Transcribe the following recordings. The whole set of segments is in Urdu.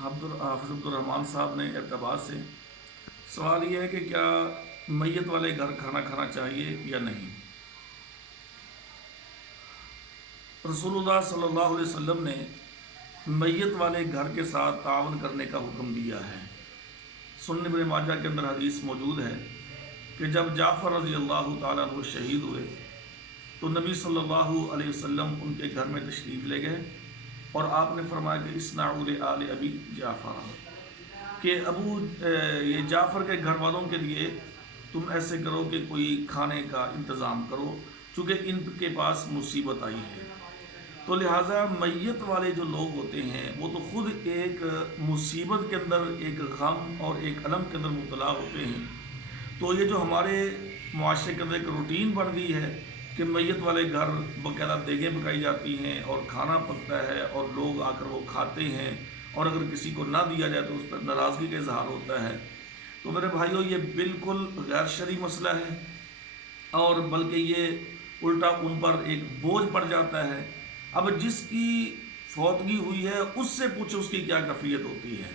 حافظ عبدالرحمٰن صاحب نے ارتباط سے سوال یہ ہے کہ کیا میت والے گھر کھانا کھانا چاہیے یا نہیں؟ رسول اللہ صلی اللہ علیہ وسلم نے میت والے گھر کے ساتھ تعاون کرنے کا حکم دیا ہے۔ سنن ابن ماجہ کے اندر حدیث موجود ہے کہ جب جعفر رضی اللہ تعالیٰ عنہ شہید ہوئے تو نبی صلی اللہ علیہ وسلم ان کے گھر میں تشریف لے گئے اور آپ نے فرمایا کہ اصنعوا لآل ابی جعفر، کہ یہ جعفر کے گھر والوں کے لیے تم ایسے کرو کہ کوئی کھانے کا انتظام کرو، چونکہ ان کے پاس مصیبت آئی ہے۔ تو لہٰذا میت والے جو لوگ ہوتے ہیں وہ تو خود ایک مصیبت کے اندر، ایک غم اور ایک الم کے اندر مبتلا ہوتے ہیں۔ تو یہ جو ہمارے معاشرے کے اندر ایک روٹین بن گئی ہے کہ میت والے گھر باقاعدہ دیگیں پکائی جاتی ہیں اور کھانا پکتا ہے اور لوگ آ کر وہ کھاتے ہیں، اور اگر کسی کو نہ دیا جائے تو اس پر ناراضگی کا اظہار ہوتا ہے، تو میرے بھائیوں یہ بالکل غیر شرعی مسئلہ ہے، اور بلکہ یہ الٹا ان پر ایک بوجھ پڑ جاتا ہے۔ اب جس کی فوتگی ہوئی ہے اس سے پوچھیں اس کی کیا کیفیت ہوتی ہے،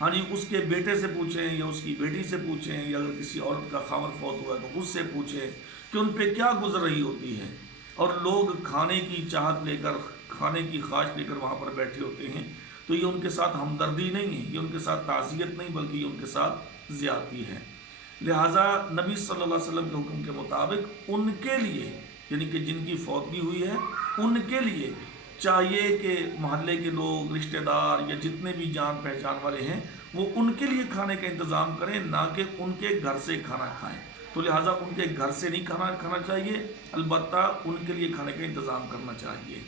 ہاں جی، اس کے بیٹے سے پوچھیں یا اس کی بیٹی سے پوچھیں، یا اگر کسی عورت کا خاوند فوت ہوا ہے تو اس سے پوچھیں کہ ان پہ کیا گزر رہی ہوتی ہے۔ اور لوگ کھانے کی چاہت لے کر، کھانے کی خواہش لے کر وہاں پر بیٹھے ہوتے ہیں، تو یہ ان کے ساتھ ہمدردی نہیں ہے، یہ ان کے ساتھ تعزیت نہیں بلکہ یہ ان کے ساتھ زیادتی ہے۔ لہٰذا نبی صلی اللہ علیہ وسلم کے حکم کے مطابق ان کے لیے، یعنی کہ جن کی فوتگی ہوئی ہے ان کے لیے چاہیے کہ محلے کے لوگ، رشتہ دار یا جتنے بھی جان پہچان والے ہیں وہ ان کے لیے کھانے کا انتظام کریں، نہ کہ ان کے گھر سے کھانا کھائیں۔ تو لہٰذا ان کے گھر سے نہیں کھانا کھانا چاہیے، البتہ ان کے لیے کھانے کا انتظام کرنا چاہیے۔